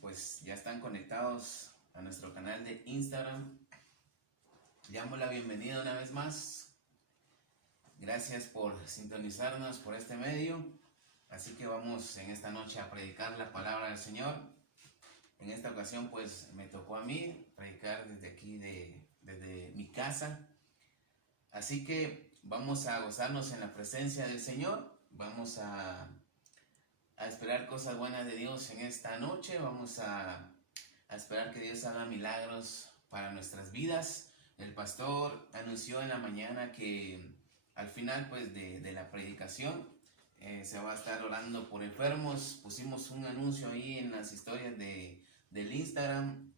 pues ya están conectados a nuestro canal de Instagram, le damos la bienvenida una vez más. Gracias por sintonizarnos por este medio. Así que vamos en esta noche a predicar la palabra del Señor. En esta ocasión pues me tocó a mí predicar desde aquí, desde mi casa. Así que vamos a gozarnos en la presencia del Señor. Vamos a esperar cosas buenas de Dios en esta noche. Vamos a esperar que Dios haga milagros para nuestras vidas. El pastor anunció en la mañana que al final pues de la predicación se va a estar orando por enfermos. Pusimos un anuncio ahí en las historias del Instagram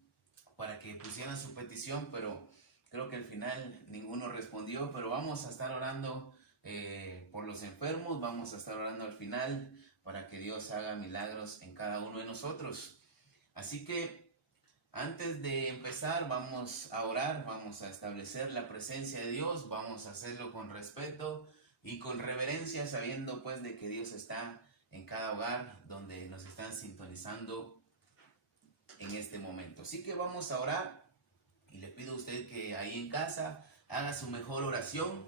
para que pusieran su petición, pero creo que al final ninguno respondió. Pero vamos a estar orando por los enfermos. Vamos a estar orando al final para que Dios haga milagros en cada uno de nosotros. Así que antes de empezar vamos a orar, vamos a establecer la presencia de Dios, vamos a hacerlo con respeto y con reverencia, sabiendo pues de que Dios está en cada hogar donde nos están sintonizando en este momento. Así que vamos a orar y le pido a usted que ahí en casa haga su mejor oración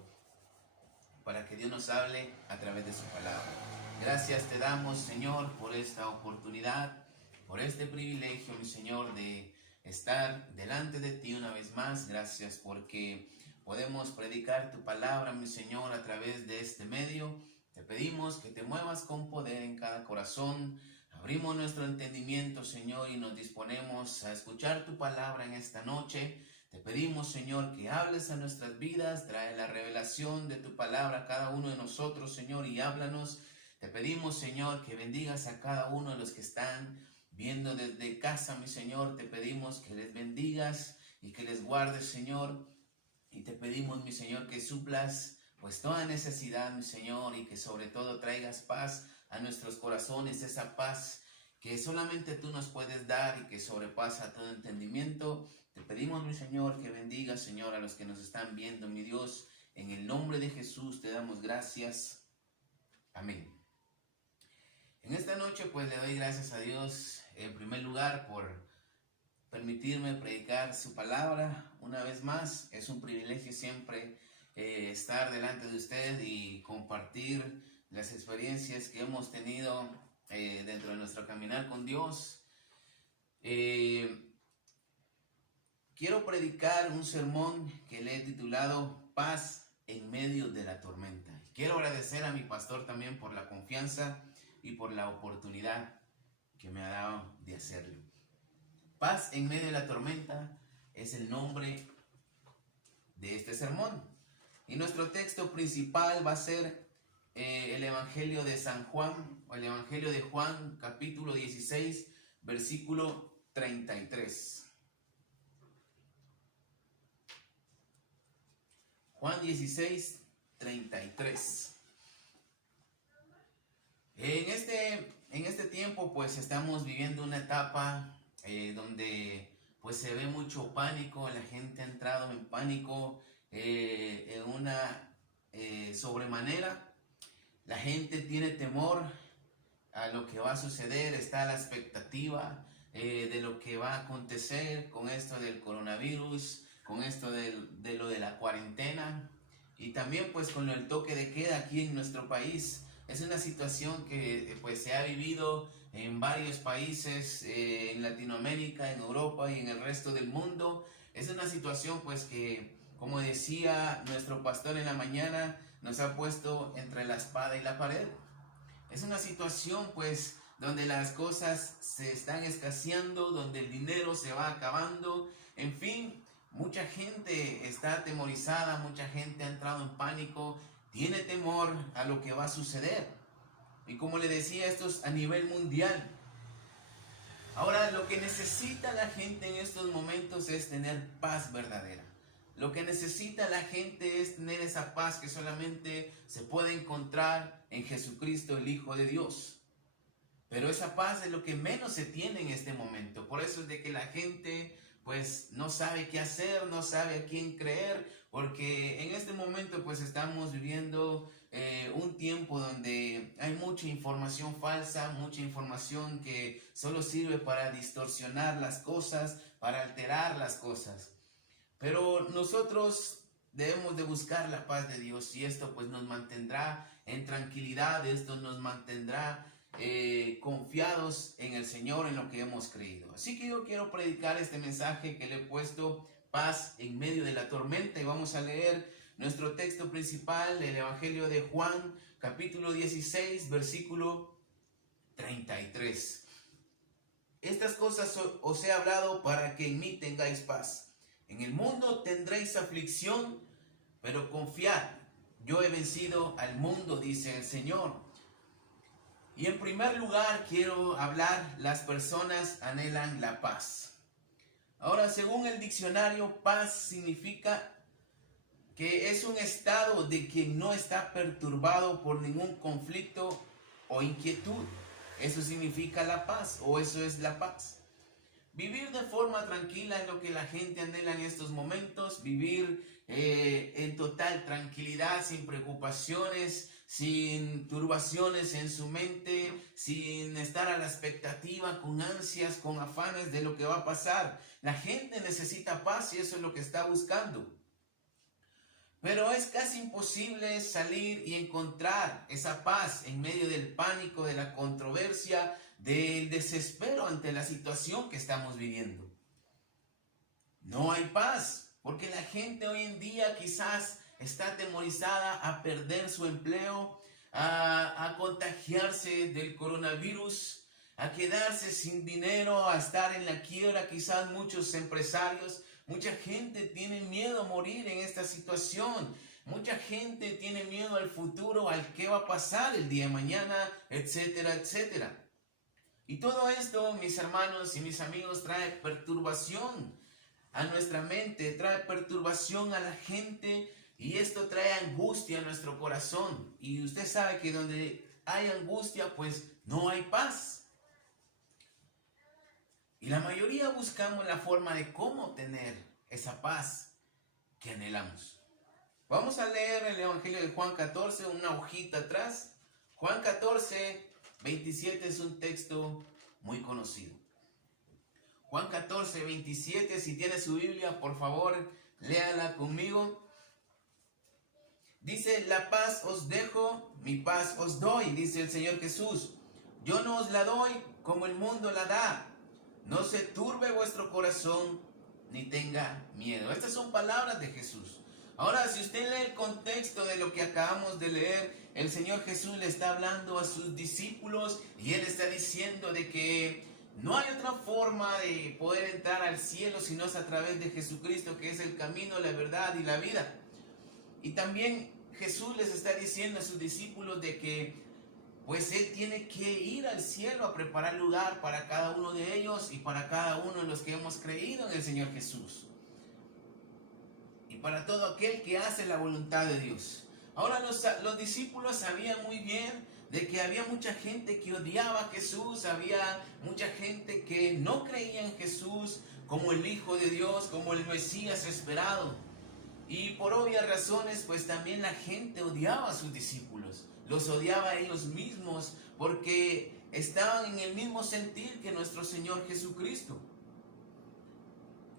para que Dios nos hable a través de su palabra. Gracias te damos, Señor, por esta oportunidad, por este privilegio, mi Señor, de estar delante de ti una vez más. Gracias porque podemos predicar tu palabra, mi Señor, a través de este medio. Te pedimos que te muevas con poder en cada corazón. Abrimos nuestro entendimiento, Señor, y nos disponemos a escuchar tu palabra en esta noche. Te pedimos, Señor, que hables a nuestras vidas, trae la revelación de tu palabra a cada uno de nosotros, Señor, y háblanos. Te pedimos, Señor, que bendigas a cada uno de los que están viendo desde casa, mi Señor. Te pedimos que les bendigas y que les guardes, Señor. Y te pedimos, mi Señor, que suplas pues toda necesidad, mi Señor, y que sobre todo traigas paz a nuestros corazones, esa paz que solamente tú nos puedes dar y que sobrepasa todo entendimiento. Te pedimos, mi Señor, que bendigas, Señor, a los que nos están viendo, mi Dios. En el nombre de Jesús te damos gracias. Amén. En esta noche pues le doy gracias a Dios en primer lugar por permitirme predicar su palabra una vez más. Es un privilegio siempre estar delante de usted y compartir las experiencias que hemos tenido dentro de nuestro caminar con Dios. Quiero predicar un sermón que le he titulado Paz en medio de la tormenta. Quiero agradecer a mi pastor también por la confianza y por la oportunidad que me ha dado de hacerlo. Paz en medio de la tormenta es el nombre de este sermón. Y nuestro texto principal va a ser el Evangelio de San Juan, o el Evangelio de Juan, capítulo 16, versículo 33. Juan 16, 33. En este tiempo pues estamos viviendo una etapa donde pues se ve mucho pánico. La gente ha entrado en pánico en una sobremanera. La gente tiene temor a lo que va a suceder, está a la expectativa de lo que va a acontecer con esto del coronavirus, con esto de lo de la cuarentena y también pues con el toque de queda aquí en nuestro país. Es una situación que pues se ha vivido en varios países, en Latinoamérica, en Europa y en el resto del mundo. Es una situación pues que, como decía nuestro pastor en la mañana, nos ha puesto entre la espada y la pared. Es una situación pues donde las cosas se están escaseando, donde el dinero se va acabando, en fin, mucha gente está atemorizada, mucha gente ha entrado en pánico, tiene temor a lo que va a suceder. Y como le decía, esto es a nivel mundial. Ahora, lo que necesita la gente en estos momentos es tener paz verdadera. Lo que necesita la gente es tener esa paz que solamente se puede encontrar en Jesucristo, el Hijo de Dios. Pero esa paz es lo que menos se tiene en este momento. Por eso es de que la gente pues no sabe qué hacer, no sabe a quién creer, porque en este momento pues estamos viviendo un tiempo donde hay mucha información falsa, mucha información que solo sirve para distorsionar las cosas, para alterar las cosas. Pero nosotros debemos de buscar la paz de Dios y esto pues nos mantendrá en tranquilidad, esto nos mantendrá confiados en el Señor, en lo que hemos creído. Así que yo quiero predicar este mensaje que le he puesto paz en medio de la tormenta, y vamos a leer nuestro texto principal, el Evangelio de Juan, capítulo 16, versículo 33. Estas cosas os he hablado para que en mí tengáis paz. En el mundo tendréis aflicción, pero confiad, yo he vencido al mundo, dice el Señor. Y en primer lugar quiero hablar, las personas anhelan la paz. Ahora, según el diccionario, paz significa que es un estado de quien no está perturbado por ningún conflicto o inquietud. Eso significa la paz, o eso es la paz. Vivir de forma tranquila es lo que la gente anhela en estos momentos. Vivir en total tranquilidad, sin preocupaciones, sin turbaciones en su mente, sin estar a la expectativa, con ansias, con afanes de lo que va a pasar. La gente necesita paz y eso es lo que está buscando. Pero es casi imposible salir y encontrar esa paz en medio del pánico, de la controversia, del desespero ante la situación que estamos viviendo. No hay paz, porque la gente hoy en día quizás está atemorizada a perder su empleo, a contagiarse del coronavirus, a quedarse sin dinero, a estar en la quiebra. Quizás muchos empresarios, mucha gente tiene miedo a morir en esta situación. Mucha gente tiene miedo al futuro, al qué va a pasar el día de mañana, etcétera, etcétera. Y todo esto, mis hermanos y mis amigos, trae perturbación a nuestra mente, trae perturbación a la gente, y esto trae angustia a nuestro corazón. Y usted sabe que donde hay angustia, pues no hay paz. Y la mayoría buscamos la forma de cómo tener esa paz que anhelamos. Vamos a leer el Evangelio de Juan 14, una hojita atrás. Juan 14, 27 es un texto muy conocido. Juan 14, 27, si tiene su Biblia, por favor, léala conmigo. Dice: la paz os dejo, mi paz os doy, dice el Señor Jesús. Yo no os la doy como el mundo la da. No se turbe vuestro corazón, ni tenga miedo. Estas son palabras de Jesús. Ahora, si usted lee el contexto de lo que acabamos de leer, el Señor Jesús le está hablando a sus discípulos y Él está diciendo de que no hay otra forma de poder entrar al cielo si no es a través de Jesucristo, que es el camino, la verdad y la vida. Y también Jesús les está diciendo a sus discípulos de que pues Él tiene que ir al cielo a preparar lugar para cada uno de ellos y para cada uno de los que hemos creído en el Señor Jesús. Y para todo aquel que hace la voluntad de Dios. Ahora los discípulos sabían muy bien de que había mucha gente que odiaba a Jesús, había mucha gente que no creía en Jesús como el Hijo de Dios, como el Mesías esperado. Y por obvias razones, pues también la gente odiaba a sus discípulos, los odiaba a ellos mismos porque estaban en el mismo sentir que nuestro Señor Jesucristo.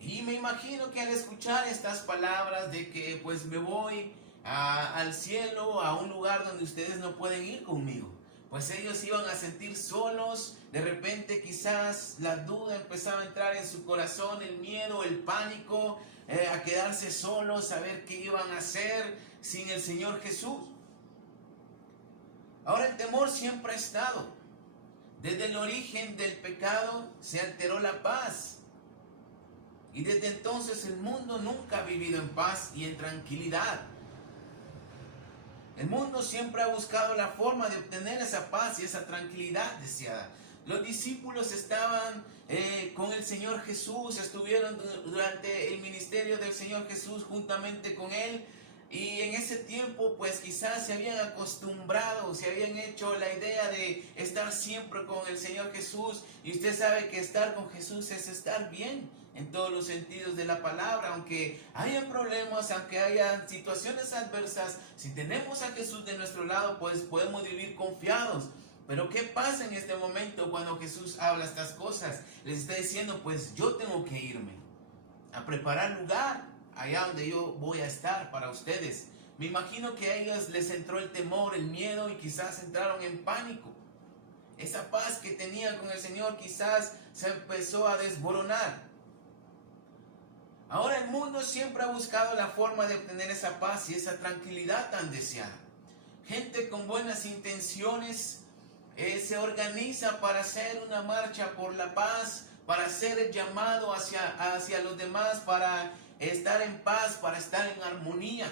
Y me imagino que al escuchar estas palabras de que pues me voy al cielo, a un lugar donde ustedes no pueden ir conmigo, pues ellos iban a sentir solos. De repente quizás la duda empezaba a entrar en su corazón, el miedo, el pánico, a quedarse solos, a ver qué iban a hacer sin el Señor Jesús. Ahora, el temor siempre ha estado. Desde el origen del pecado se alteró la paz. Y desde entonces el mundo nunca ha vivido en paz y en tranquilidad. El mundo siempre ha buscado la forma de obtener esa paz y esa tranquilidad deseada. Los discípulos estaban con el Señor Jesús, estuvieron durante el ministerio del Señor Jesús juntamente con Él, Y en ese tiempo pues quizás se habían acostumbrado, se habían hecho la idea de estar siempre con el Señor Jesús. Y usted sabe que estar con Jesús es estar bien en todos los sentidos de la palabra. Aunque haya problemas, aunque haya situaciones adversas, si tenemos a Jesús de nuestro lado, pues podemos vivir confiados. Pero ¿qué pasa en este momento cuando Jesús habla estas cosas? Les está diciendo, pues yo tengo que irme a preparar lugar allá donde yo voy a estar para ustedes. Me imagino que a ellos les entró el temor, el miedo y quizás entraron en pánico. Esa paz que tenían con el Señor quizás se empezó a desboronar. Ahora el mundo siempre ha buscado la forma de obtener esa paz y esa tranquilidad tan deseada. Gente con buenas intenciones se organiza para hacer una marcha por la paz, para hacer el llamado hacia los demás, para estar en paz, para estar en armonía.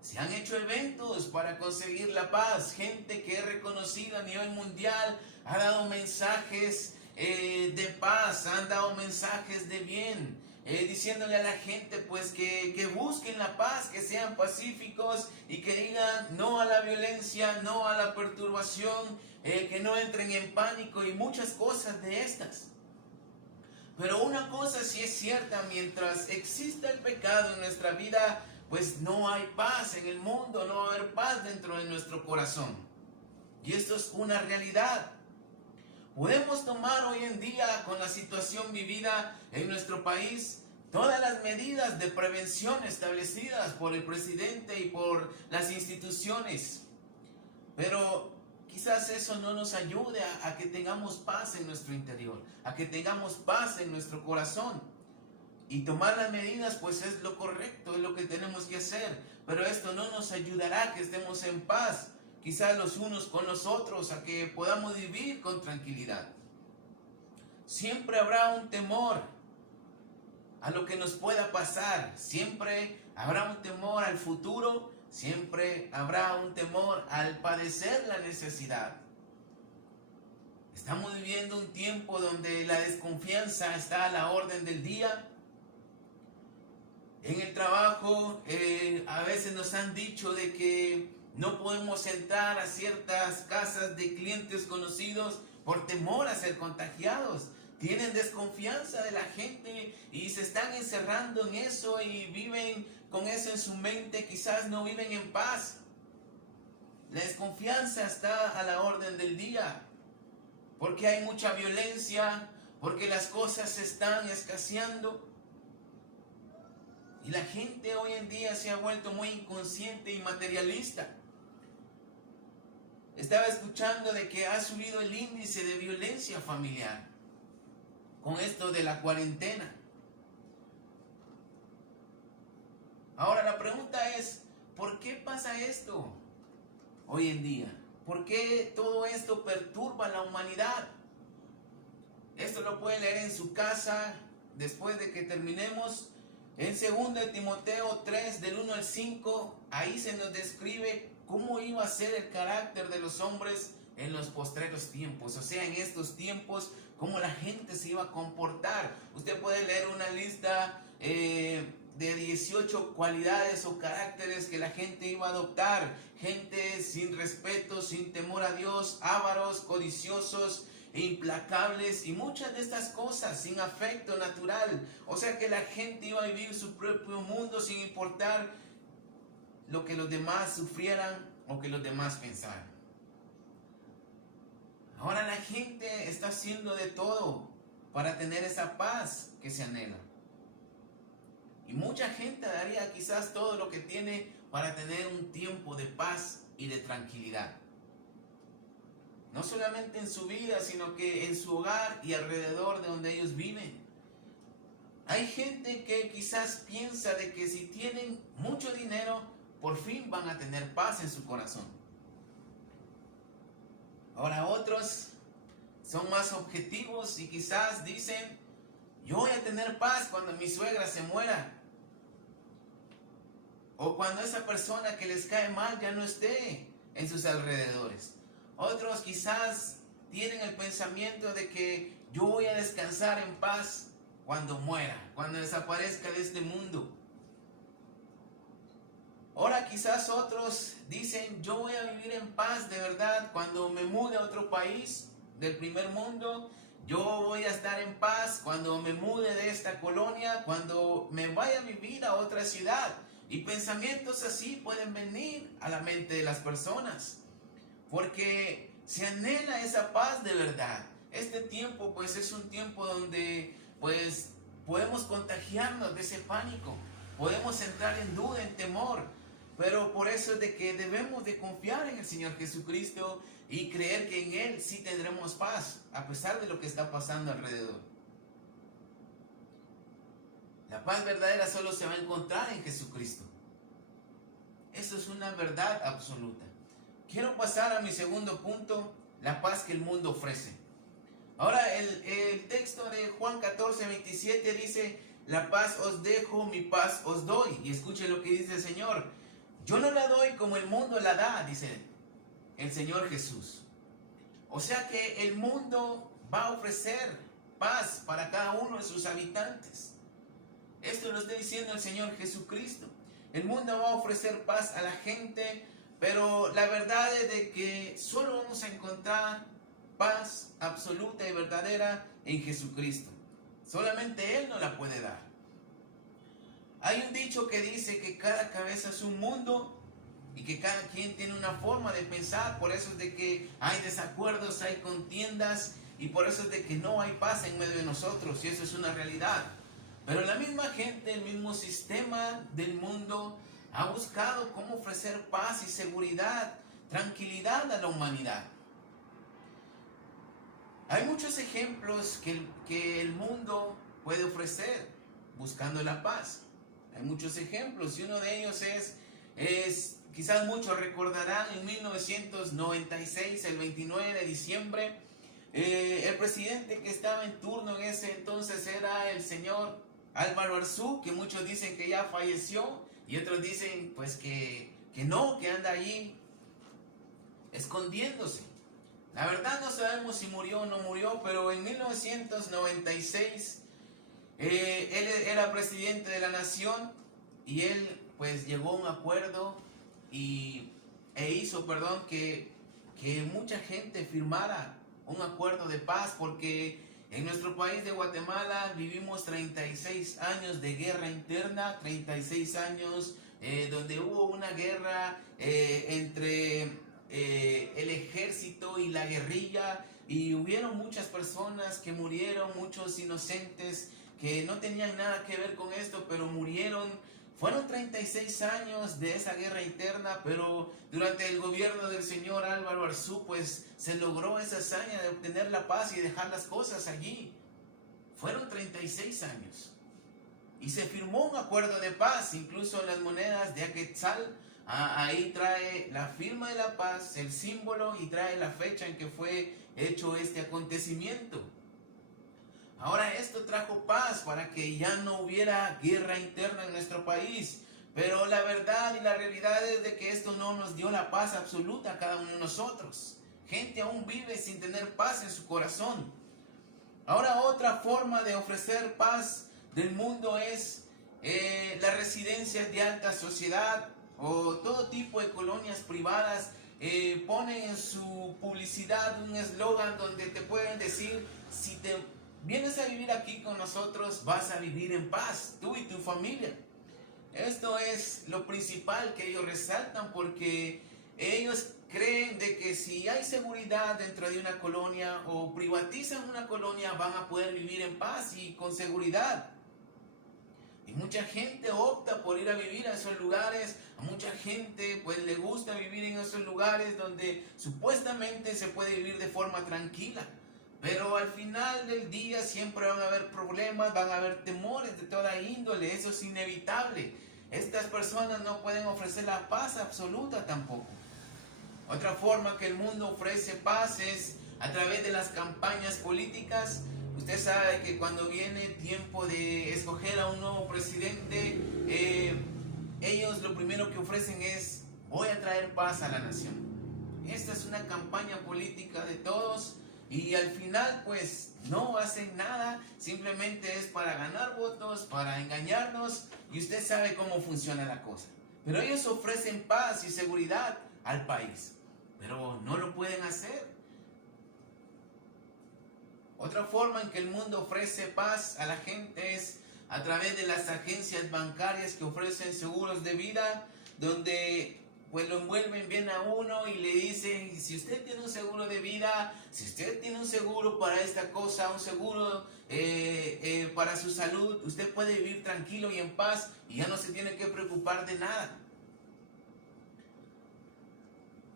Se han hecho eventos para conseguir la paz. Gente que es reconocida a nivel mundial ha dado mensajes de paz, han dado mensajes de bien, diciéndole a la gente pues que busquen la paz, que sean pacíficos y que digan no a la violencia, no a la perturbación, que no entren en pánico y muchas cosas de estas. Pero una cosa sí es cierta, mientras exista el pecado en nuestra vida, pues no hay paz en el mundo, no va a haber paz dentro de nuestro corazón. Y esto es una realidad. Podemos tomar hoy en día, con la situación vivida en nuestro país, todas las medidas de prevención establecidas por el presidente y por las instituciones. Pero quizás eso no nos ayude a que tengamos paz en nuestro interior, a que tengamos paz en nuestro corazón. Y tomar las medidas pues es lo correcto, es lo que tenemos que hacer. Pero esto no nos ayudará a que estemos en paz, quizás los unos con los otros, a que podamos vivir con tranquilidad. Siempre habrá un temor a lo que nos pueda pasar, siempre habrá un temor al futuro, siempre habrá un temor al padecer la necesidad. Estamos viviendo un tiempo donde la desconfianza está a la orden del día. En el trabajo a veces nos han dicho de que no podemos entrar a ciertas casas de clientes conocidos por temor a ser contagiados. Tienen desconfianza de la gente y se están encerrando en eso y viven con eso en su mente. Quizás no viven en paz. La desconfianza está a la orden del día porque hay mucha violencia, porque las cosas se están escaseando. Y la gente hoy en día se ha vuelto muy inconsciente y materialista. Estaba escuchando de que ha subido el índice de violencia familiar con esto de la cuarentena. Ahora la pregunta es, ¿por qué pasa esto hoy en día? ¿Por qué todo esto perturba a la humanidad? Esto lo puede leer en su casa después de que terminemos. En 2 Timoteo 3, del 1 al 5, ahí se nos describe cómo iba a ser el carácter de los hombres en los postreros tiempos. O sea, en estos tiempos, cómo la gente se iba a comportar. Usted puede leer una lista de 18 cualidades o caracteres que la gente iba a adoptar. Gente sin respeto, sin temor a Dios, ávaros, codiciosos, implacables y muchas de estas cosas, sin afecto natural. O sea que la gente iba a vivir su propio mundo sin importar lo que los demás sufrieran o que los demás pensaran. Ahora la gente está haciendo de todo para tener esa paz que se anhela. Y mucha gente daría quizás todo lo que tiene para tener un tiempo de paz y de tranquilidad. No solamente en su vida, sino que en su hogar y alrededor de donde ellos viven. Hay gente que quizás piensa de que si tienen mucho dinero, por fin van a tener paz en su corazón. Ahora otros son más objetivos y quizás dicen, yo voy a tener paz cuando mi suegra se muera. O cuando esa persona que les cae mal ya no esté en sus alrededores. Otros quizás tienen el pensamiento de que yo voy a descansar en paz cuando muera, cuando desaparezca de este mundo. Ahora quizás otros dicen, yo voy a vivir en paz de verdad cuando me mude a otro país del primer mundo. Yo voy a estar en paz cuando me mude de esta colonia, cuando me vaya a vivir a otra ciudad. Y pensamientos así pueden venir a la mente de las personas, porque se anhela esa paz de verdad. Este tiempo pues es un tiempo donde pues podemos contagiarnos de ese pánico, podemos entrar en duda, en temor, pero por eso es de que debemos de confiar en el Señor Jesucristo y creer que en Él sí tendremos paz, a pesar de lo que está pasando alrededor. La paz verdadera solo se va a encontrar en Jesucristo. Eso es una verdad absoluta. Quiero pasar a mi segundo punto, la paz que el mundo ofrece. Ahora el texto de Juan 14:27 dice, la paz os dejo, mi paz os doy. Y escuche lo que dice el Señor. Yo no la doy como el mundo la da, dice el Señor Jesús. O sea que el mundo va a ofrecer paz para cada uno de sus habitantes. Esto lo está diciendo el Señor Jesucristo. El mundo va a ofrecer paz a la gente, pero la verdad es de que solo vamos a encontrar paz absoluta y verdadera en Jesucristo. Solamente Él nos la puede dar. Hay un dicho que dice que cada cabeza es un mundo y que cada quien tiene una forma de pensar. Por eso es de que hay desacuerdos, hay contiendas, y por eso es de que no hay paz en medio de nosotros, y eso es una realidad. Pero la misma gente, el mismo sistema del mundo ha buscado cómo ofrecer paz y seguridad, tranquilidad a la humanidad. Hay muchos ejemplos que el mundo puede ofrecer buscando la paz. Hay muchos ejemplos, y uno de ellos es quizás muchos recordarán, en 1996, el 29 de diciembre, el presidente que estaba en turno en ese entonces era el señor Álvaro Arzú, que muchos dicen que ya falleció, y otros dicen pues que no, que anda allí escondiéndose. La verdad no sabemos si murió o no murió, pero en 1996 él era presidente de la nación, y él pues llegó a un acuerdo e hizo que mucha gente firmara un acuerdo de paz, porque en nuestro país de Guatemala vivimos 36 años de guerra interna, 36 años donde hubo una guerra entre el ejército y la guerrilla, y hubieron muchas personas que murieron, muchos inocentes que no tenían nada que ver con esto, pero murieron. Fueron 36 años de esa guerra interna, pero durante el gobierno del señor Álvaro Arzú, pues se logró esa hazaña de obtener la paz y dejar las cosas allí. Fueron 36 años. Y se firmó un acuerdo de paz, incluso en las monedas de Aquetzal. Ahí trae la firma de la paz, el símbolo, y trae la fecha en que fue hecho este acontecimiento. Ahora esto trajo paz para que ya no hubiera guerra interna en nuestro país. Pero la verdad y la realidad es de que esto no nos dio la paz absoluta a cada uno de nosotros. Gente aún vive sin tener paz en su corazón. Ahora otra forma de ofrecer paz del mundo es las residencias de alta sociedad o todo tipo de colonias privadas. Ponen en su publicidad un eslogan donde te pueden decir, si te vienes a vivir aquí con nosotros, vas a vivir en paz, tú y tu familia. Esto es lo principal que ellos resaltan, porque ellos creen de que si hay seguridad dentro de una colonia o privatizan una colonia, van a poder vivir en paz y con seguridad. Y mucha gente opta por ir a vivir a esos lugares. A mucha gente pues le gusta vivir en esos lugares donde supuestamente se puede vivir de forma tranquila. Pero al final del día siempre van a haber problemas, van a haber temores de toda índole, eso es inevitable. Estas personas no pueden ofrecer la paz absoluta tampoco. Otra forma que el mundo ofrece paz es a través de las campañas políticas. Usted sabe que cuando viene tiempo de escoger a un nuevo presidente, ellos lo primero que ofrecen es, voy a traer paz a la nación. Esta es una campaña política de todos. Y al final pues no hacen nada, simplemente es para ganar votos, para engañarnos, y usted sabe cómo funciona la cosa. Pero ellos ofrecen paz y seguridad al país, pero no lo pueden hacer. Otra forma en que el mundo ofrece paz a la gente es a través de las agencias bancarias que ofrecen seguros de vida, donde pues lo envuelven bien a uno y le dicen, si usted tiene un seguro de vida, si usted tiene un seguro para esta cosa, un seguro para su salud, usted puede vivir tranquilo y en paz y ya no se tiene que preocupar de nada.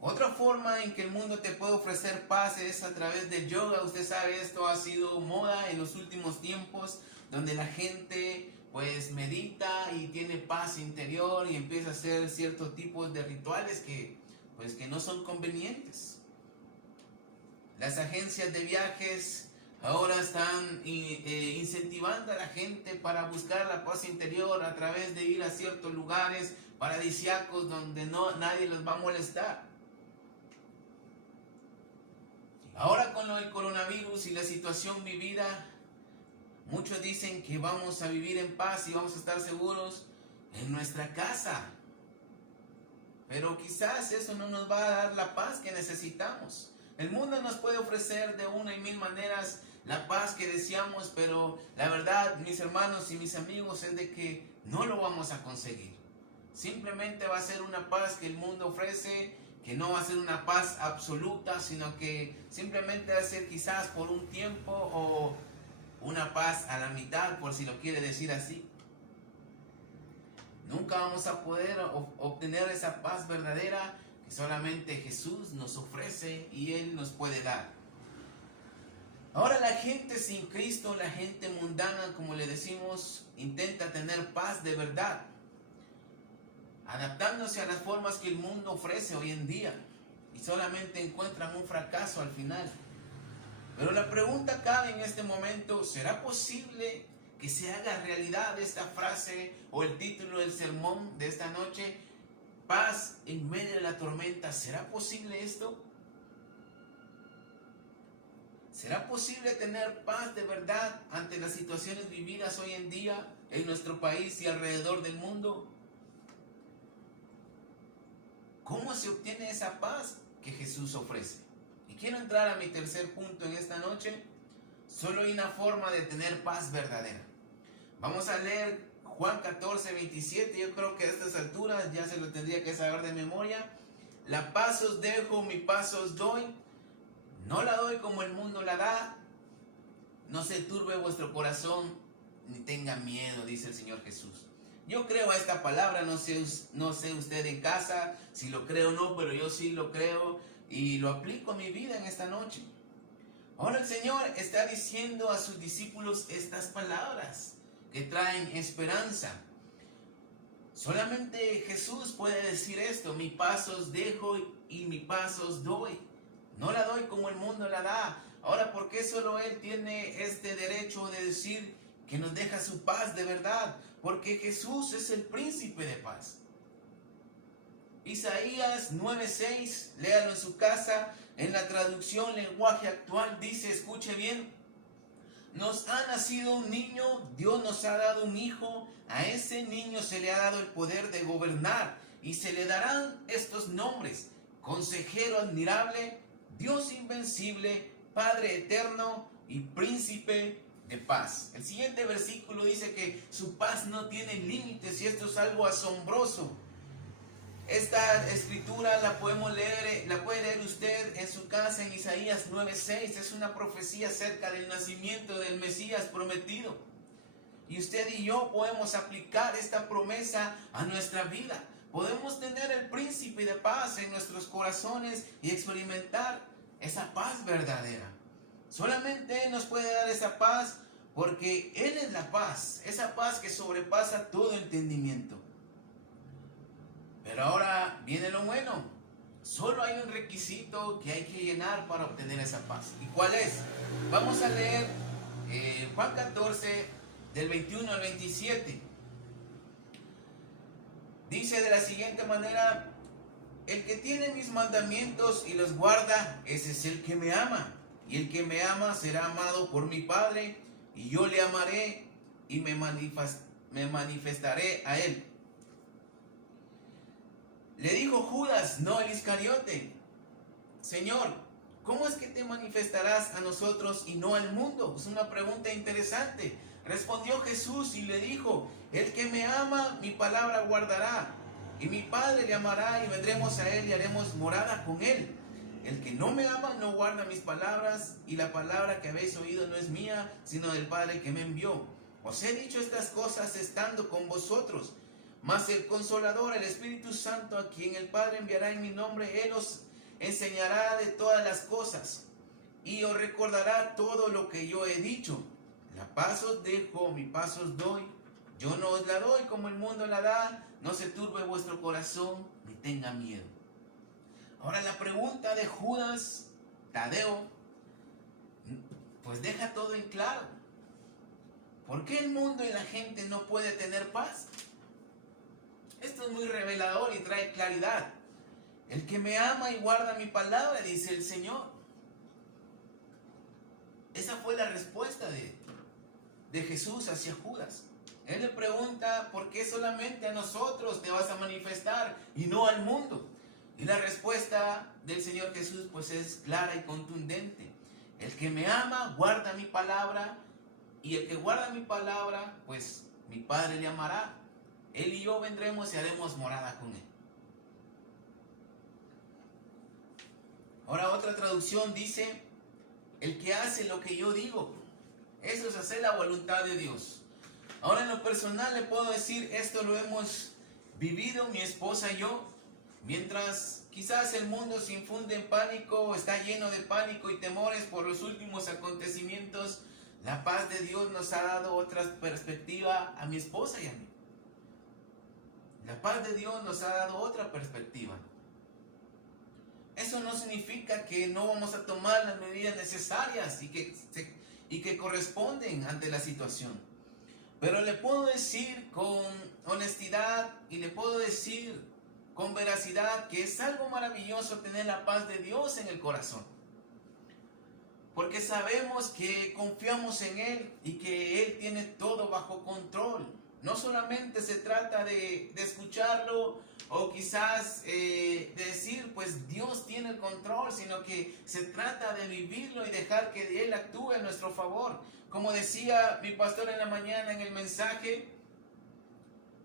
Otra forma en que el mundo te puede ofrecer paz es a través del yoga. Usted sabe, esto ha sido moda en los últimos tiempos, donde la gente pues medita y tiene paz interior y empieza a hacer ciertos tipos de rituales que no son convenientes. Las agencias de viajes ahora están incentivando a la gente para buscar la paz interior a través de ir a ciertos lugares paradisíacos donde nadie los va a molestar. Ahora con el coronavirus y la situación vivida, muchos dicen que vamos a vivir en paz y vamos a estar seguros en nuestra casa. Pero quizás eso no nos va a dar la paz que necesitamos. El mundo nos puede ofrecer de una y mil maneras la paz que deseamos, pero la verdad, mis hermanos y mis amigos, es de que no lo vamos a conseguir. Simplemente va a ser una paz que el mundo ofrece, que no va a ser una paz absoluta, sino que simplemente va a ser quizás por un tiempo o una paz a la mitad, por si lo quiere decir así. Nunca vamos a poder obtener esa paz verdadera que solamente Jesús nos ofrece y Él nos puede dar. Ahora la gente sin Cristo, la gente mundana, como le decimos, intenta tener paz de verdad, adaptándose a las formas que el mundo ofrece hoy en día, y solamente encuentran un fracaso al final. Pero la pregunta cabe en este momento, ¿será posible que se haga realidad esta frase o el título del sermón de esta noche? Paz en medio de la tormenta. ¿Será posible esto? ¿Será posible tener paz de verdad ante las situaciones vividas hoy en día en nuestro país y alrededor del mundo? ¿Cómo se obtiene esa paz que Jesús ofrece? Y quiero entrar a mi tercer punto en esta noche. Solo hay una forma de tener paz verdadera. Vamos a leer Juan 14, 27. Yo creo que a estas alturas ya se lo tendría que saber de memoria. La paz os dejo, mi paz os doy. No la doy como el mundo la da. No se turbe vuestro corazón, ni tenga miedo, dice el Señor Jesús. Yo creo a esta palabra, no sé usted en casa si lo creo o no, pero yo sí lo creo y lo aplico a mi vida en esta noche. Ahora el Señor está diciendo a sus discípulos estas palabras que traen esperanza. Solamente Jesús puede decir esto: mi paz os dejo y mi paz os doy. No la doy como el mundo la da. Ahora, ¿por qué solo Él tiene este derecho de decir que nos deja su paz de verdad? Porque Jesús es el príncipe de paz. Isaías 9:6, léalo en su casa, en la traducción lenguaje actual, dice, escuche bien: nos ha nacido un niño, Dios nos ha dado un hijo, a ese niño se le ha dado el poder de gobernar, y se le darán estos nombres: Consejero admirable, Dios invencible, Padre eterno y Príncipe de paz. El siguiente versículo dice que su paz no tiene límites, y esto es algo asombroso. Esta escritura la podemos leer, la puede leer usted en su casa en Isaías 9:6. Es una profecía acerca del nacimiento del Mesías prometido. Y usted y yo podemos aplicar esta promesa a nuestra vida. Podemos tener el príncipe de paz en nuestros corazones y experimentar esa paz verdadera. Solamente Él nos puede dar esa paz, porque Él es la paz, esa paz que sobrepasa todo entendimiento. Pero ahora viene lo bueno. Solo hay un requisito que hay que llenar para obtener esa paz. ¿Y cuál es? Vamos a leer Juan 14, del 21 al 27. Dice de la siguiente manera: el que tiene mis mandamientos y los guarda, ese es el que me ama. Y el que me ama será amado por mi Padre, y yo le amaré y me manifestaré a él. Le dijo Judas, no el Iscariote: Señor, ¿cómo es que te manifestarás a nosotros y no al mundo? Es una pregunta interesante. Respondió Jesús y le dijo: el que me ama, mi palabra guardará, y mi Padre le amará, y vendremos a él y haremos morada con él. El que no me ama no guarda mis palabras, y la palabra que habéis oído no es mía, sino del Padre que me envió. Os he dicho estas cosas estando con vosotros. Mas el Consolador, el Espíritu Santo, a quien el Padre enviará en mi nombre, Él os enseñará de todas las cosas, y os recordará todo lo que yo he dicho. La paz os dejo, mi paz os doy. Yo no os la doy como el mundo la da. No se turbe vuestro corazón, ni tenga miedo. Ahora la pregunta de Judas Tadeo, pues deja todo en claro. ¿Por qué el mundo y la gente no puede tener paz? Esto es muy revelador y trae claridad. El que me ama y guarda mi palabra, dice el Señor. Esa fue la respuesta de Jesús hacia Judas. Él le pregunta: ¿por qué solamente a nosotros te vas a manifestar y no al mundo? Y la respuesta del Señor Jesús pues es clara y contundente. El que me ama guarda mi palabra, y el que guarda mi palabra, pues mi Padre le amará. Él y yo vendremos y haremos morada con él. Ahora otra traducción dice: el que hace lo que yo digo. Eso es hacer la voluntad de Dios. Ahora en lo personal le puedo decir, esto lo hemos vivido mi esposa y yo. Mientras quizás el mundo se infunde en pánico, está lleno de pánico y temores por los últimos acontecimientos, la paz de Dios nos ha dado otra perspectiva a mi esposa y a mí. La paz de Dios nos ha dado otra perspectiva. Eso no significa que no vamos a tomar las medidas necesarias y que corresponden ante la situación. Pero le puedo decir con honestidad y le puedo decir con veracidad que es algo maravilloso tener la paz de Dios en el corazón. Porque sabemos que confiamos en Él y que Él tiene todo bajo control. No solamente se trata de escucharlo o quizás de decir, pues Dios tiene el control, sino que se trata de vivirlo y dejar que Él actúe en nuestro favor. Como decía mi pastor en la mañana en el mensaje,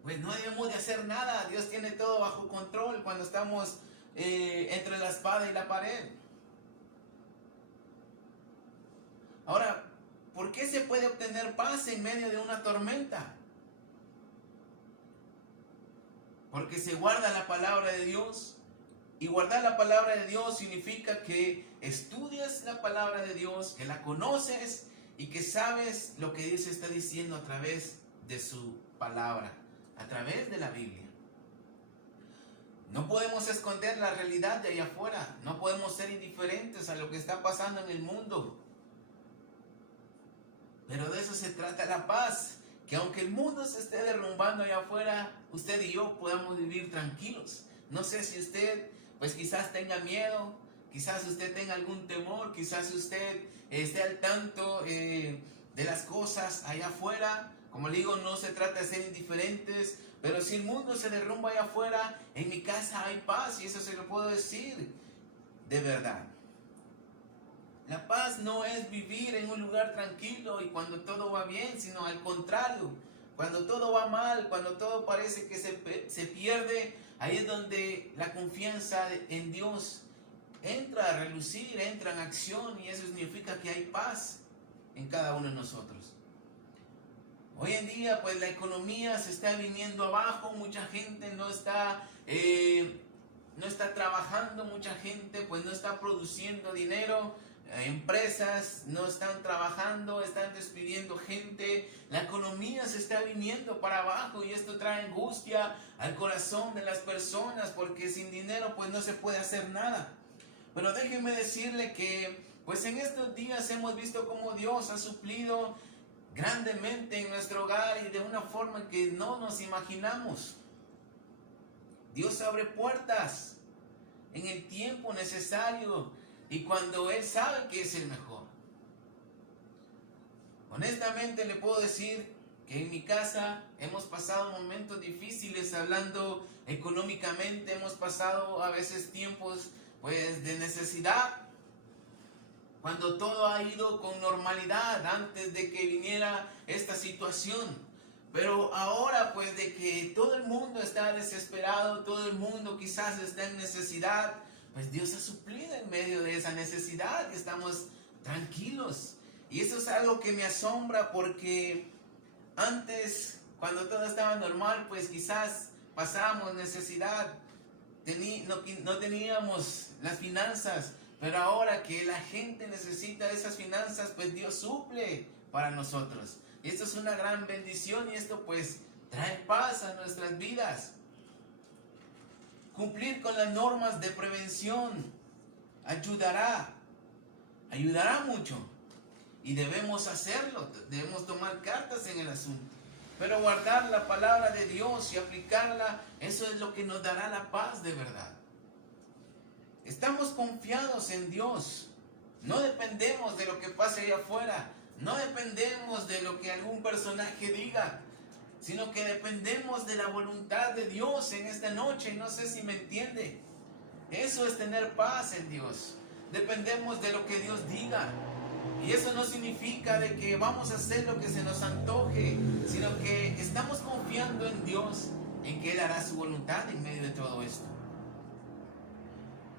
pues no debemos de hacer nada. Dios tiene todo bajo control cuando estamos entre la espada y la pared. Ahora, ¿por qué se puede obtener paz en medio de una tormenta? Porque se guarda la palabra de Dios. Y guardar la palabra de Dios significa que estudias la palabra de Dios, que la conoces y que sabes lo que Dios está diciendo a través de su palabra, a través de la Biblia. No podemos esconder la realidad de allá afuera. No podemos ser indiferentes a lo que está pasando en el mundo. Pero de eso se trata la paz. Que aunque el mundo se esté derrumbando allá afuera, usted y yo podamos vivir tranquilos. No sé si usted, pues quizás tenga miedo, quizás usted tenga algún temor, quizás usted esté al tanto de las cosas allá afuera. Como le digo, no se trata de ser indiferentes, pero si el mundo se derrumba allá afuera, en mi casa hay paz, y eso se lo puedo decir de verdad. La paz no es vivir en un lugar tranquilo y cuando todo va bien, sino al contrario, cuando todo va mal, cuando todo parece que se pierde, ahí es donde la confianza en Dios entra a relucir, entra en acción, y eso significa que hay paz en cada uno de nosotros. Hoy en día pues la economía se está viniendo abajo, mucha gente no está trabajando, mucha gente pues no está produciendo dinero. Empresas no están trabajando, están despidiendo gente, la economía se está viniendo para abajo y esto trae angustia al corazón de las personas porque sin dinero pues no se puede hacer nada. Pero déjenme decirle que pues en estos días hemos visto cómo Dios ha suplido grandemente en nuestro hogar y de una forma que no nos imaginamos. Dios abre puertas en el tiempo necesario y cuando Él sabe que es el mejor. Honestamente le puedo decir que en mi casa hemos pasado momentos difíciles hablando económicamente, hemos pasado a veces tiempos pues de necesidad, cuando todo ha ido con normalidad antes de que viniera esta situación. Pero ahora pues de que todo el mundo está desesperado, todo el mundo quizás está en necesidad, pues Dios ha suplido en medio de esa necesidad y estamos tranquilos. Y eso es algo que me asombra, porque antes, cuando todo estaba normal, pues quizás pasábamos necesidad, no teníamos las finanzas, pero ahora que la gente necesita esas finanzas, pues Dios suple para nosotros. Y esto es una gran bendición, y esto pues trae paz a nuestras vidas. Cumplir con las normas de prevención ayudará mucho, y debemos hacerlo, debemos tomar cartas en el asunto. Pero guardar la palabra de Dios y aplicarla, eso es lo que nos dará la paz de verdad. Estamos confiados en Dios, no dependemos de lo que pase allá afuera, no dependemos de lo que algún personaje diga, sino que dependemos de la voluntad de Dios en esta noche. No sé si me entiende. Eso es tener paz en Dios. Dependemos de lo que Dios diga. Y eso no significa de que vamos a hacer lo que se nos antoje, sino que estamos confiando en Dios, en que Él hará su voluntad en medio de todo esto.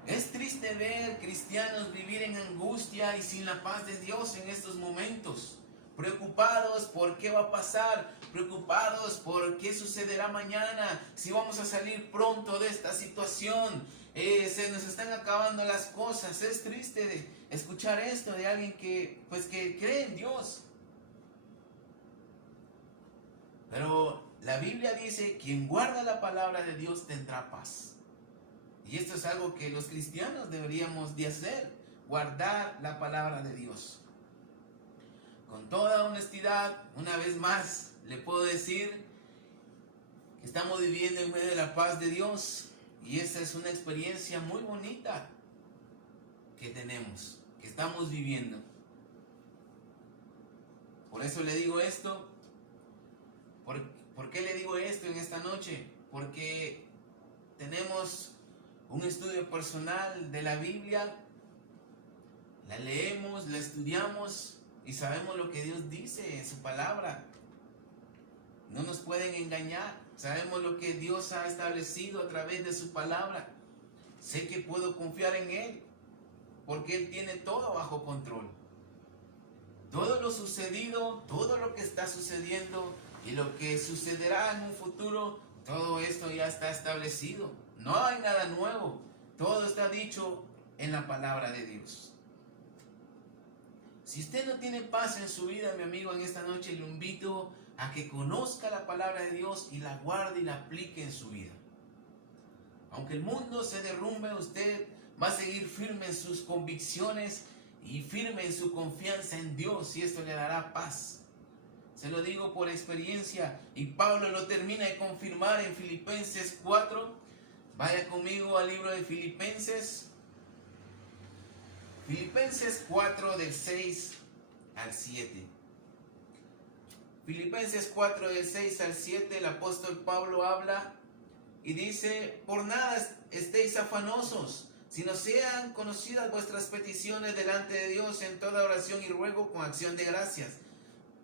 Es triste ver cristianos vivir en angustia y sin la paz de Dios en estos momentos. Preocupados por qué va a pasar, preocupados por qué sucederá mañana, si vamos a salir pronto de esta situación. Se nos están acabando las cosas. Es triste escuchar esto de alguien que cree en Dios. Pero la Biblia dice: quien guarda la palabra de Dios tendrá paz. Y esto es algo que los cristianos deberíamos de hacer: guardar la palabra de Dios. Con toda honestidad, una vez más, le puedo decir que estamos viviendo en medio de la paz de Dios. Y esa es una experiencia muy bonita que tenemos, que estamos viviendo. Por eso le digo esto. ¿Por qué le digo esto en esta noche? Porque tenemos un estudio personal de la Biblia. La leemos, la estudiamos y sabemos lo que Dios dice en su palabra. No nos pueden engañar. Sabemos lo que Dios ha establecido a través de su palabra. Sé que puedo confiar en Él, porque Él tiene todo bajo control. Todo lo sucedido, todo lo que está sucediendo y lo que sucederá en un futuro, todo esto ya está establecido. No hay nada nuevo. Todo está dicho en la palabra de Dios. Si usted no tiene paz en su vida, mi amigo, en esta noche lo invito a que conozca la palabra de Dios y la guarde y la aplique en su vida. Aunque el mundo se derrumbe, usted va a seguir firme en sus convicciones y firme en su confianza en Dios, y esto le dará paz. Se lo digo por experiencia, y Pablo lo termina de confirmar en Filipenses 4. Vaya conmigo al libro de Filipenses. Filipenses 4, del 6 al 7. Filipenses 4, del 6 al 7, el apóstol Pablo habla y dice: por nada estéis afanosos, sino sean conocidas vuestras peticiones delante de Dios en toda oración y ruego con acción de gracias.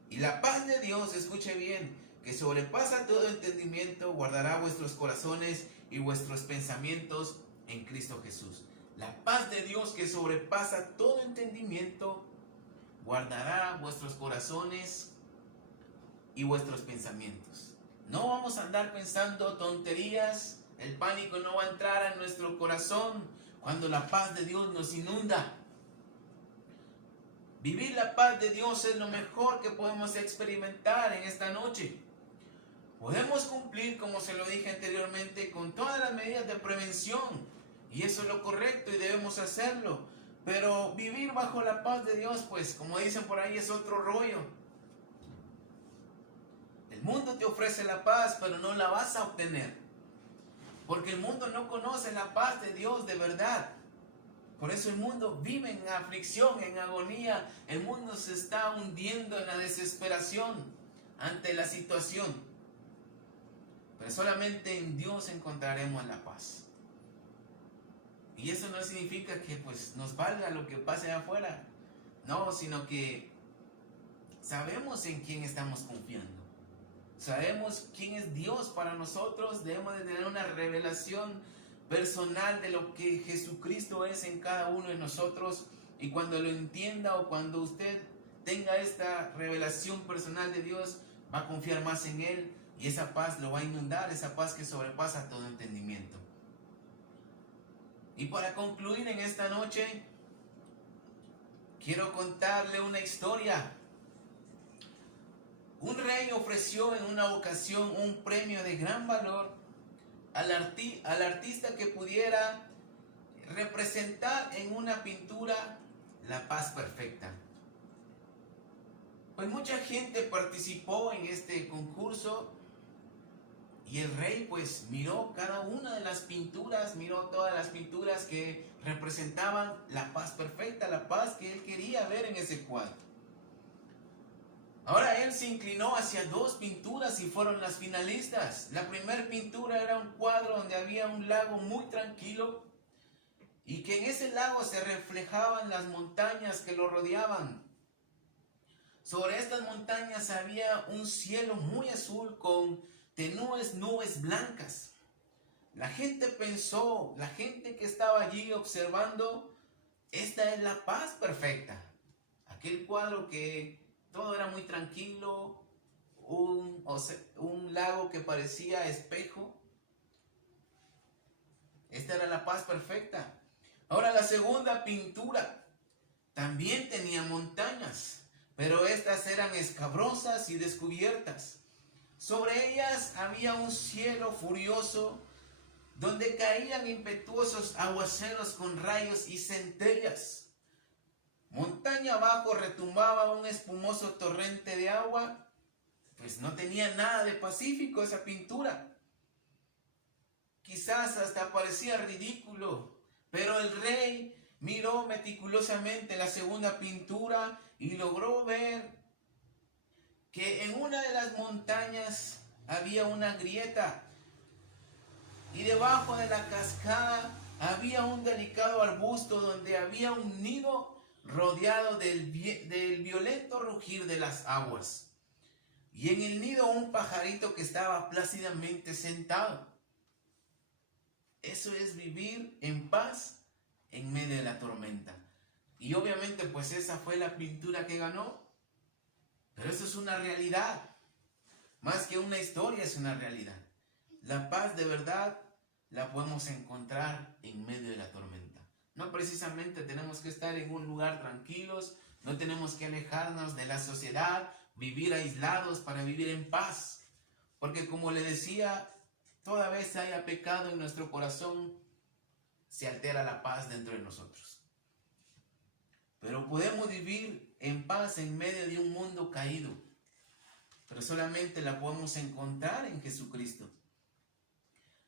Y la paz de Dios, escuche bien, que sobrepasa todo entendimiento, guardará vuestros corazones y vuestros pensamientos en Cristo Jesús. La paz de Dios, que sobrepasa todo entendimiento, guardará vuestros corazones y vuestros pensamientos. No vamos a andar pensando tonterías. El pánico no va a entrar a nuestro corazón cuando la paz de Dios nos inunda. Vivir la paz de Dios es lo mejor que podemos experimentar en esta noche. Podemos cumplir, como se lo dije anteriormente, con todas las medidas de prevención, y eso es lo correcto y debemos hacerlo. Pero vivir bajo la paz de Dios, pues como dicen por ahí, es otro rollo. El mundo te ofrece la paz, pero no la vas a obtener, porque el mundo no conoce la paz de Dios de verdad. Por eso el mundo vive en aflicción, en agonía. El mundo se está hundiendo en la desesperación. ante la situación. Pero solamente en Dios encontraremos la paz. Y eso no significa que pues nos valga lo que pase afuera. No, sino que sabemos en quién estamos confiando. Sabemos quién es Dios para nosotros. Debemos de tener una revelación personal de lo que Jesucristo es en cada uno de nosotros. Y cuando lo entienda, o cuando usted tenga esta revelación personal de Dios, va a confiar más en Él. Y esa paz lo va a inundar, esa paz que sobrepasa todo entendimiento. Y para concluir en esta noche, quiero contarle una historia. Un rey ofreció en una ocasión un premio de gran valor al artista que pudiera representar en una pintura la paz perfecta. Pues mucha gente participó en este concurso y el rey pues miró cada una de las pinturas, miró todas las pinturas que representaban la paz perfecta, la paz que él quería ver en ese cuadro. Ahora él se inclinó hacia dos pinturas y fueron las finalistas. La primera pintura era un cuadro donde había un lago muy tranquilo y que en ese lago se reflejaban las montañas que lo rodeaban. Sobre estas montañas había un cielo muy azul con tenues nubes blancas. La gente pensó, la gente que estaba allí observando, esta es la paz perfecta. Aquel cuadro que todo era muy tranquilo, un lago que parecía espejo. Esta era la paz perfecta. Ahora la segunda pintura también tenía montañas, pero estas eran escabrosas y descubiertas. Sobre ellas había un cielo furioso donde caían impetuosos aguaceros con rayos y centellas. Montaña abajo retumbaba un espumoso torrente de agua. Pues no tenía nada de pacífico esa pintura. Quizás hasta parecía ridículo, pero el rey miró meticulosamente la segunda pintura y logró ver que en una de las montañas había una grieta y debajo de la cascada había un delicado arbusto donde había un nido rodeado del violento rugir de las aguas. Y en el nido un pajarito que estaba plácidamente sentado. Eso es vivir en paz en medio de la tormenta. Y obviamente pues esa fue la pintura que ganó. Pero eso es una realidad. Más que una historia, es una realidad. La paz de verdad la podemos encontrar en medio de la tormenta. No precisamente tenemos que estar en un lugar tranquilos, no tenemos que alejarnos de la sociedad, vivir aislados para vivir en paz. Porque como le decía, toda vez haya pecado en nuestro corazón, se altera la paz dentro de nosotros. Pero podemos vivir en paz en medio de un mundo caído. Pero solamente la podemos encontrar en Jesucristo.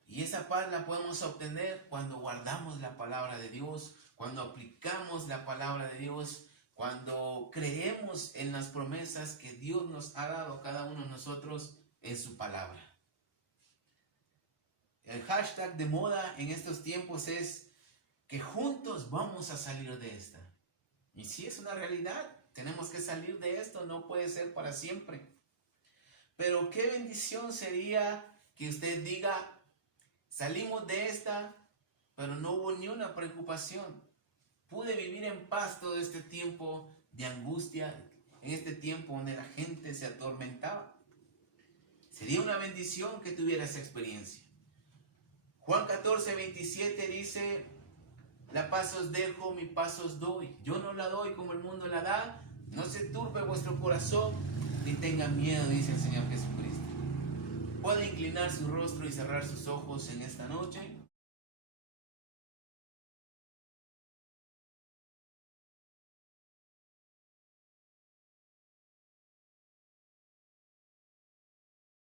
Y esa paz la podemos obtener cuando guardamos la palabra de Dios, cuando aplicamos la palabra de Dios, cuando creemos en las promesas que Dios nos ha dado a cada uno de nosotros en su palabra. El hashtag de moda en estos tiempos es que juntos vamos a salir de esta. Y sí, es una realidad, tenemos que salir de esto, no puede ser para siempre. Pero qué bendición sería que usted diga: salimos de esta, pero no hubo ni una preocupación. Pude vivir en paz todo este tiempo de angustia, en este tiempo donde la gente se atormentaba. Sería una bendición que tuviera esa experiencia. Juan 14:27 dice: la paz os dejo, mi paz os doy. Yo no la doy como el mundo la da. No se turbe vuestro corazón, ni tengan miedo, dice el Señor Jesucristo. Puede inclinar su rostro y cerrar sus ojos en esta noche.